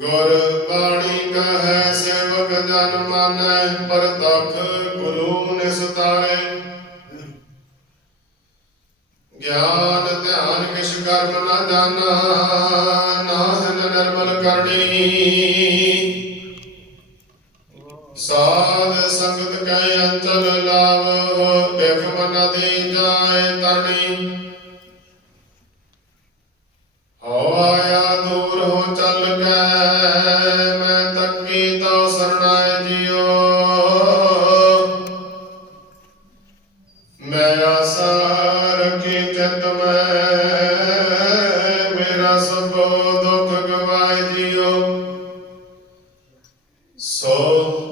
ਗੁਰ ਬਾਣੀ ਕਹੈ, ਸੇਵਕ ਜਨ ਮਾਨੈ ਪਰਤਖ ਗੁਰੂ ਨਿਸਤਾਰੇ। ਗਿਆਨ ਧਿਆਨ ਕਿਛ ਕਰਮ ਨਾ ਜਾਣਾ, ਨਾਹਨ ਨਿਰਮਲ ਕਰਨੀ। ਸਾਧ ਸੰਗਤ ਕੈ ਅੰਚਲ ਲਾਭ ਬਿਖ ਮਨ ਦੀ ਜਾਏ ਤਰਣੀ। ਹੋ ਆਇਆ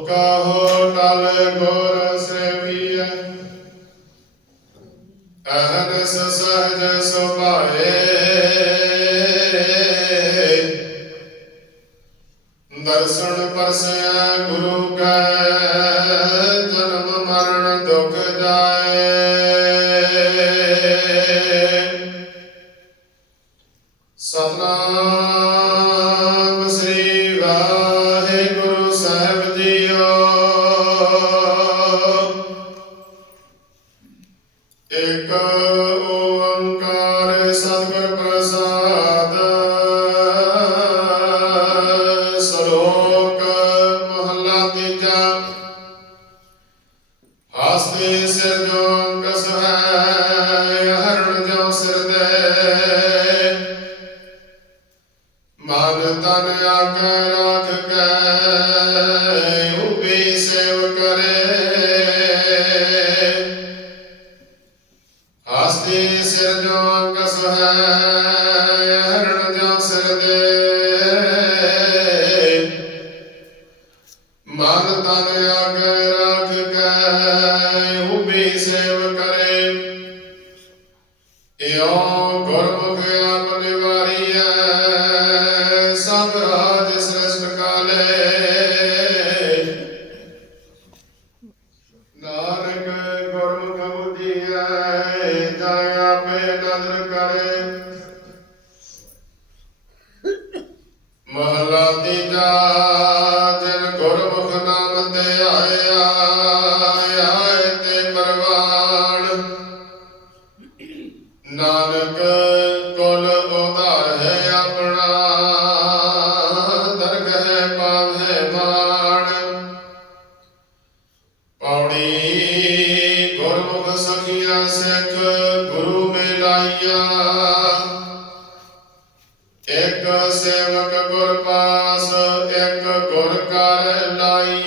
ਕਹੋ ਟਲ ਗੁਰ ਸੇਵੀਐ। ਅਹਨਸ ਸਹਜ ਸੁਭਾਏ। ਦਰਸ਼ਨ ਪਰਸਿਆ ਗੁਰੂ ਕੈ, ਜਨਮ ਮਰਨ ਦੁਖ ਜਾਏ। ਸਤਨਾਮ। ਤਨ ਆਗੇ ਰੱਖ ਕੇ ਉਪੀ ਸੇਵ ਕਰੇ। ਇਉ ਗੁਰਮੁਖ ਆਪਣੀ ਵਾਰੀ ਹੈ ਸਭ ਰਾਜ ਸ੍ਰਿਸ਼ਟ ਕਾਲੇ। ਨਾਨਕ ਗੁਰਮੁਖ ਬੁੱਧੀਐ ਜਾ ਆਪੇ ਨਦਰ ਕਰੇ। ਮਹਲਾ ਤੀਜਾ ਇੱਕ ਸੇਵਕ ਗੁਰ ਪਾਸ ਇੱਕ ਗੁਰ ਕਰ ਲਾਈਆ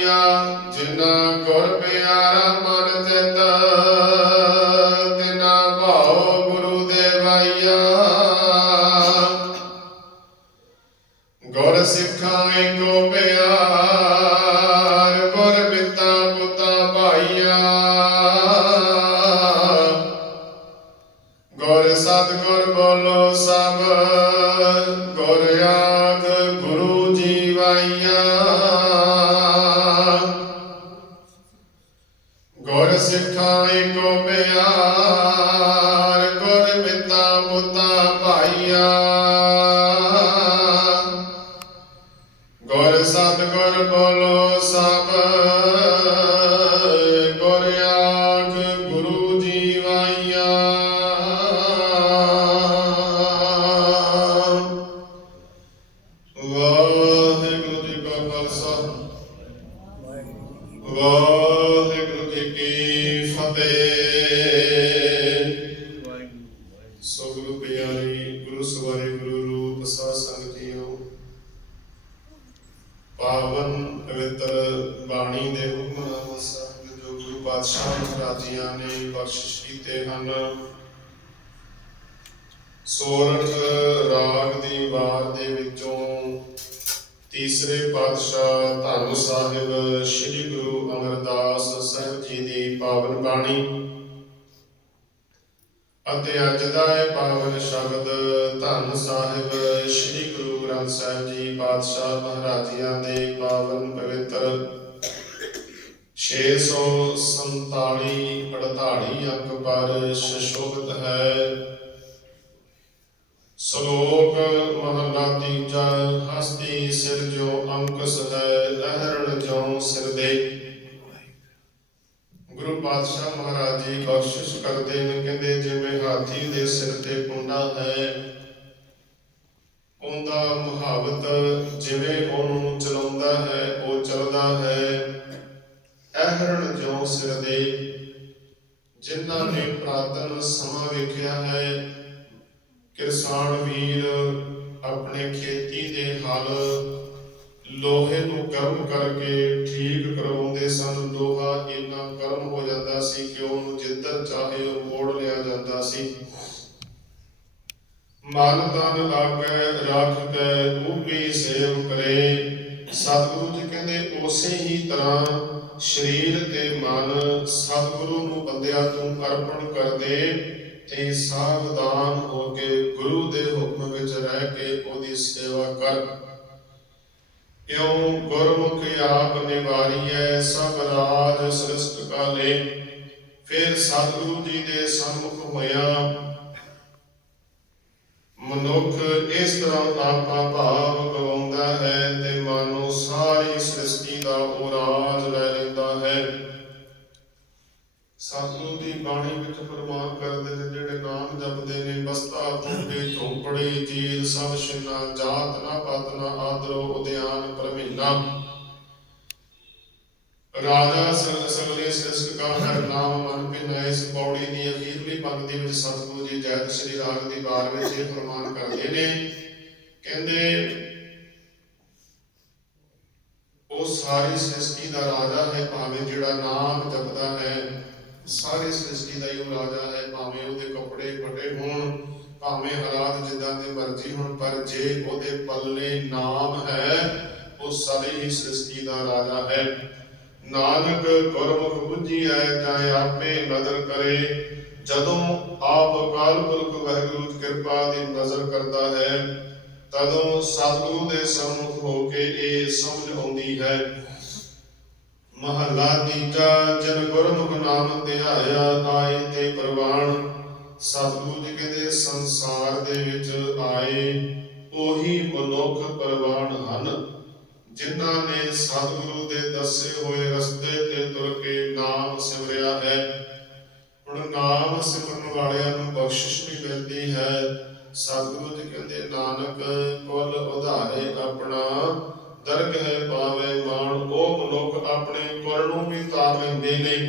ਪਾਵਨ ਬਾਣੀ। ਅਤੇ ਅੱਜ ਦਾ ਇਹ ਪਾਵਨ ਸ਼ਬਦ ਧੰਨ ਸਾਹਿਬ ਸ੍ਰੀ ਗੁਰੂ ਗ੍ਰੰਥ ਸਾਹਿਬ ਜੀ ਪਾਤਸ਼ਾਹ ਮਹਾਰਾਜਿਆਂ ਦੇ ਪਾਵਨ ਪਵਿੱਤਰ 647 48 ਅੰਕ ਪਰ ਸ਼ਸ਼ੋਭਤ ਹੈ। ਸ਼ਲੋਕ ਮਹਲਾ ਤੀਜਾ, ਹਸਤੀ ਸਿਰ ਜੋ ਅੰਕਸ ਹੈ ਅਹਰਣ ਜੋ ਸਿਰ ਦੇ ਗੁਰੂ ਪਾਤਸ਼ਾਹ ਮਹਾਰਾਜ ਜੀ ਬਖਸ਼ਿਸ਼ ਕਰਦੇ ਨੇ, ਕਹਿੰਦੇ ਜਿਵੇਂ ਹਾਥੀ ਦੇ ਸਿਰ ਤੇ ਕੁੰਡਾ ਹੈ ਉਹਦਾ ਮੁਹਾਵਤ ਜਿਵੇਂ ਉਹਨੂੰ ਚਲਾਉਂਦਾ ਹੈ, ਉਹ ਚੱਲਦਾ ਹੈ। ਅਹਰਣ ਜੋ ਸਿਰ ਦੇ, ਜਿਨ੍ਹਾਂ ਨੇ ਪ੍ਰਾਤਨ ਸਮਾਂ ਵੇਖਿਆ ਹੈ, ਕਿਰਸਾਨ ਵੀਰ ਆਪਣੇ ਖੇਤੀ ਦੇ ਹਲ ਲੋਹੇ ਨੂੰ ਗਰਮ ਕਰਕੇ ਠੀਕ ਕਰਵਾਉਂਦੇ ਸਨ। ਲੋਹਾ ਇੰਨਾ ਗਰਮ ਹੋ ਜਾਂਦਾ ਸੀ ਕਿ ਉਹਨੂੰ ਜਿੱਧਰ ਚਾਹੇ ਉਹ ਮੋੜ ਲਿਆ ਜਾਂਦਾ ਸੀ। ਮਨ ਤਨ ਲਾਗੈ ਰੱਖ ਕੇ ਊਪੀ ਸੇਵ ਕਰੇ। ਸਤਿਗੁਰੂ ਜੀ ਕਹਿੰਦੇ, ਉਸੇ ਹੀ ਤਰ੍ਹਾਂ ਸਰੀਰ ਤੇ ਮਨ ਸਤਿਗੁਰੂ ਨੂੰ ਬੰਦਿਆਂ ਤੋਂ ਅਰਪਣ ਕਰ ਦੇ ਤੇ ਸਾਵਧਾਨ ਹੋ ਕੇ ਗੁਰੂ ਦੇ ਹੁਕਮ ਵਿੱਚ ਰਹਿ ਕੇ ਉਹਦੀ ਸੇਵਾ ਕਰ। ਇਉ ਗੁਰਮੁਖ ਆਪ ਨਿਵਾਰੀਐ ਸਭ ਰਾਜ ਸ੍ਰਿਸ਼ਟ ਕਾਲੇ, ਫਿਰ ਸਤਿਗੁਰੂ ਜੀ ਦੇ ਸਨਮੁਖ ਹੋਇਆ। ਮਨੁੱਖ ਇਸ ਤਰ੍ਹਾਂ ਆਪਾ ਭਾਵ ਰਾਜਾ ਸਰ ਸਗਲੇ ਸ੍ਰਿਸ਼ਟ ਕਾ ਹਰ ਨਾਮ ਮਨ ਪਿਨਾ ਇਸ ਪੌੜੀ ਦੀ ਅਖੀਰਲੀ ਪੰਕਤੀ ਵਿੱਚ ਸਤਿਗੁਰੂ ਜੀ ਜੈਤ ਸ੍ਰੀ ਰਾਗ ਦੀ ਬਾਰ ਵਿੱਚ ਇਹ ਫਰਮਾਨ ਕਰਦੇ ਨੇ। ਕਹਿੰਦੇ, ਉਹ ਸਾਰੀ ਸ੍ਰਿਸ਼ਟੀ ਦਾ ਰਾਜਾ ਹੈ, ਭਾਵੇਂ ਜਿਹੜਾ ਨਾਮ ਜਪਦਾ ਹੈ, ਸਾਰੀ ਸ੍ਰਿਸ਼ਟੀ ਦਾ ਹੀ ਉਹ ਰਾਜਾ ਹੈ, ਭਾਵੇਂ ਉਹਦੇ ਕੱਪੜੇ ਫਟੇ ਹੋਣ, ਭਾਵੇਂ ਹਾਲਾਤ ਜਿੱਦਾਂ ਦੇ ਮਰਜ਼ੀ ਹੋਣ, ਪਰ ਜੇ ਉਹਦੇ ਪੱਲੇ ਨਾਮ ਹੈ, ਉਹ ਸਾਰੀ ਹੀ ਸ੍ਰਿਸ਼ਟੀ ਦਾ ਰਾਜਾ ਹੈ। ਨਾਨਕ ਗੁਰਮੁਖ ਬੁੱਝੀਐ ਤਾਂ ਆਪੇ ਨਦਰ ਕਰੇ, ਜਦੋਂ ਆਪ ਅਕਾਲ ਪੁਰਖ ਵਾਹਿਗੁਰੂ ਦੀ ਕਿਰਪਾ ਦੀ ਨਜ਼ਰ ਕਰਦਾ ਹੈ, ਤਦੋਂ ਸਤਿਗੁਰੂ ਦੇ ਸਨਮੁਖ ਹੋ ਕੇ ਇਹ ਸਮਝ ਆਉਂਦੀ ਹੈ। ਮਹਲਾ ਤੀਜਾ, ਜਨ ਗੁਰਮੁਖ ਨਾਮ ਧਿਆਇਆ ਆਏ ਤੇ ਪ੍ਰਵਾਨ, ਸਤਿਗੁਰੂ ਜੀ ਕਹਿੰਦੇ ਸੰਸਾਰ ਦੇ ਵਿੱਚ ਆਏ, ਉਹੀ ਮਨੁੱਖ ਪ੍ਰਵਾਨ ਹਨ। ਜਿਨ੍ਹਾਂ ਨੇ ਸਤਿਗੁਰੂ ਦੇ ਦੱਸੇ ਹੋਏ ਰਸਤੇ ਤੇ ਤੁਰ ਕੇ ਨਾਮ ਸਿਮਰਿਆ ਹੈ। ਹੁਣ ਨਾਮ ਸਿਮਰਨ ਵਾਲਿਆਂ ਨੂੰ ਬਖਸ਼ਿਸ਼ ਵੀ ਮਿਲਦੀ ਹੈ। ਸਤਿਗੁਰੂ ਜੀ ਕਹਿੰਦੇ, ਨਾਨਕ, ਕੁਲ ਉਧਾਰੇ ਆਪਣਾ, ਦਰਗ ਹੈ ਪਾਵੇ ਮਾਣ, ਉਹ ਮਨੁੱਖ ਆਪਣੇ ਕੁਲ ਨੂੰ ਵੀ ਤਾਰ ਨੇ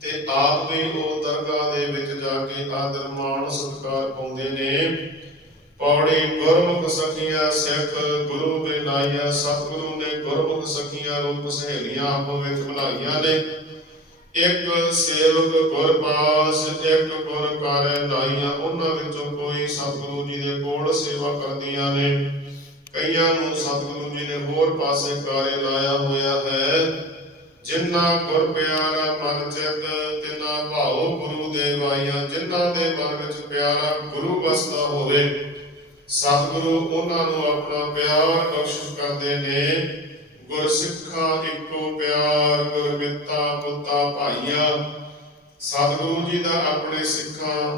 ਤੇ ਆਪ ਵੀ ਉਹ ਦਰਗਾਹ ਦੇ ਵਿੱਚ ਜਾ ਕੇ ਆਦਰ, ਮਾਣ, ਸਤਿਕਾਰ ਪਾਉਂਦੇ ਨੇ। ਪੌੜੀ ਗੁਰਮੁਖ ਸਖੀਆਂ ਸਿੱਖ, ਗੁਰੂ ਬਿਨਾਈਆ ਸਤਿਗੁਰੂ ਨੇ ਗੁਰਮੁਖ ਸਖੀਆਂ ਰੂਪ ਸਹੇਲੀਆਂ ਆਪੋ ਵਿੱਚ ਭਲਾਈਆਂ ਨੇ। ਇੱਕ ਸੇਵਕ ਗੁਰ ਪਾਸ ਇੱਕ ਗੁਰ ਕਰ ਲਾਈਆਂ, ਉਹਨਾਂ ਵਿੱਚੋਂ ਕੋਈ ਸਤਿਗੁਰੂ ਜੀ ਦੇ ਕੋਲ ਸੇਵਾ ਕਰਦੀਆਂ ਨੇ। ਕਈਆਂ ਨੂੰ ਸਤਿਗੁਰੂ ਜੀ ਨੇ ਹੋਰ ਪਾਸੇ ਕਾਰੇ ਲਾਇਆ ਹੋਇਆ ਹੈ। ਜਿਨ੍ਹਾਂ ਗੁਰ ਪਿਆਰਾ ਮਨ ਚਿਤ, ਤਿਨਾ ਭਾਉ ਗੁਰੂ ਦੇ ਵਾਈਆਂ ਜਿਨ੍ਹਾਂ ਦੇ ਮਨ ਵਿੱਚ ਪਿਆਰਾ ਗੁਰੂ ਵਸਦਾ ਹੋਵੇ ਸਤਿਗੁਰੂ ਉਹਨਾਂ ਨੂੰ ਆਪਣਾ ਪਿਆਰ ਬਖਸ਼ਿਸ਼ ਕਰਦੇ ਨੇ। ਗੁਰ ਇੱਕੋ ਪਿਆਰ ਗੁਰ ਪੁੱਤਾ, ਭਾਈਆ। ਸਤਿਗੁਰੂ ਜੀ ਦਾ ਆਪਣੇ ਸਿੱਖਾਂ,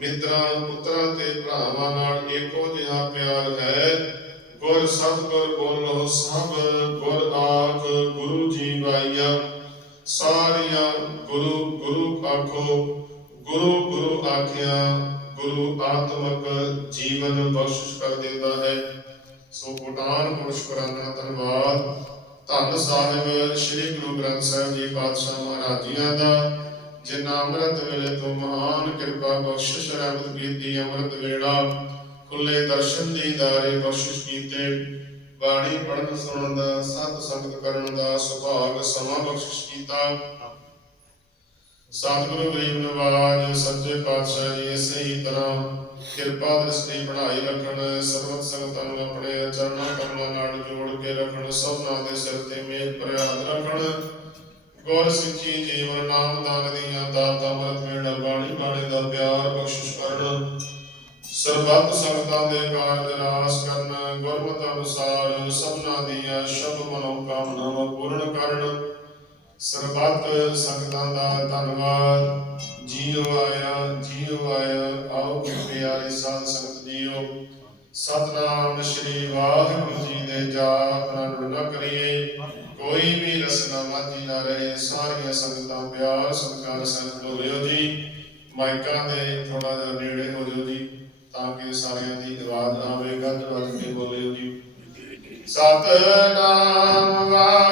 ਮਿੱਤਰਾਂ, ਪੁੱਤਰਾਂ ਤੇ ਭਰਾਵਾਂ ਨਾਲ ਇੱਕੋ ਜਿਹਾ ਪਿਆਰ ਹੈ। ਗੁਰ ਸਤਿਗੁਰ ਬੋਲੋ ਸਭ, ਗੁਰ ਆਖ, ਗੁਰੂ ਜੀ ਵਾਈਆ। ਸਾਰੀਆਂ ਗੁਰੂ ਗੁਰੂ ਆਖੋ, ਗੁਰੂ ਗੁਰੂ ਆਖਿਆ। ਗੁਰੂ ਆਤਮਕ ਜੀਵਨ ਬਖਸ਼ਿਸ਼ ਕਰ ਦਿੰਦਾ ਹੈ। ਸੋ ਕੋਟਾਨ ਪੁਰਸ਼ ਧੰਨਵਾਦ। ਧੰਨ ਸਾਹਿਬ ਸ੍ਰੀ ਗੁਰੂ ਗ੍ਰੰਥ ਸਾਹਿਬ ਜੀ ਪਾਤਸ਼ਾਹ ਮਹਾਰਾਜ ਦਾ, ਜਿਨ੍ਹਾਂ ਅੰਮ੍ਰਿਤ ਵੇਲੇ ਤੋਂ ਮਹਾਨ ਕਿਰਪਾ ਬਖਸ਼ਿਸ਼ ਰਹਿਮਤ ਕੀਤੀ, ਅੰਮ੍ਰਿਤ ਵੇਲਾ ਖੁੱਲੇ ਦਰਸ਼ਨ ਦੀ ਦਾਰੇ ਬਖਸ਼ਿਸ਼ ਕੀਤੇ। ਬਾਣੀ ਪੜਨ ਸੁਣਨ ਦਾ, ਸਤ ਸੰਗਤ ਕਰਨ ਦਾ ਸੁਭਾਗ ਸਮਾਂ ਬਖਸ਼ਿਸ਼ ਕੀਤਾ। ਸਤਿਗੁਰੂ ਗਰੀਬ ਨਿਵਾਜ਼, ਸੱਚੇ ਪਾਤਸ਼ਾਹ ਜੀ ਸਹੀ ਤਰ੍ਹਾਂ। ਕਿਰਪਾ ਦ੍ਰਿਸ਼ਟੀ ਬਣਾਈ ਰੱਖਣ, ਸਰਬਤ ਸੰਗਤਾਂ ਨੂੰ ਆਪਣੇ ਚਰਨਾਂ ਕਮਲਾਂ ਨਾਲ ਜੋੜ ਕੇ ਰੱਖਣ, ਸਭਨਾਂ ਦੇ ਸਿਰ ਤੇ ਮੇਲ ਪ੍ਰਿਆਦ ਰੱਖਣ। ਗੁਰ ਸਿੱਖੀ ਜੀਵਨ, ਨਾਮ ਦਾਨ ਦੀਆਂ ਦਾਤਾਂ ਮਰਤ ਵੇੜਾ ਬਾਣੀ ਬਾਣੀ ਦਾ ਪਿਆਰ ਬਖਸ਼ਿਸ਼ ਕਰਨ। ਸਰਬੱਤ ਸੰਗਤਾਂ ਦੇ ਕਾਰਜ ਨਾਸ ਕਰਨ, ਗੁਰਮਤਿ ਅਨੁਸਾਰ ਸਭਨਾਂ ਦੀਆਂ ਸ਼ਬ ਮਨੋਕਾਮਨਾਵਾਂ ਪੂਰਨ ਕਰਨ। ਸਰਬੱਤ ਸੰਗਤਾਂ ਦਾ ਧੰਨਵਾਦ। ਜੀਓ ਆਇਆ ਜੀਓ ਆਇਆ, ਆਓ ਪਿਆਰੇ ਸਾਧ ਸੰਗਤ ਜੀਓ। ਸਤਨਾਮ ਸ੍ਰੀ ਵਾਹਿਗੁਰੂ ਜੀ ਦੇ ਜਾਪ ਨਾਲ ਨਾ ਕਰੀਏ। ਕੋਈ ਵੀ ਰਸਨਾ ਮਾਝੀ ਨਾ ਰਹੇ, ਸਾਰੀਆਂ ਸੰਗਤਾਂ ਪਿਆਰ, ਸਤਿਕਾਰ ਸਹਿਤ ਬੋਲਿਓ ਜੀ। ਮਾਈਕਾਂ ਦੇ ਥੋੜਾ ਜਿਹਾ ਨੇੜੇ ਹੋ ਜਾਓ ਜੀ, ਤਾਂ ਕਿ ਸਾਰਿਆਂ ਦੀ ਆਵਾਜ਼ ਆਵੇ ਗੱਜ ਵੱਜ ਕੇ ਬੋਲਿਓ ਜੀ। ਸਤਨਾਮ ਵਾਹਿਗੁਰੂ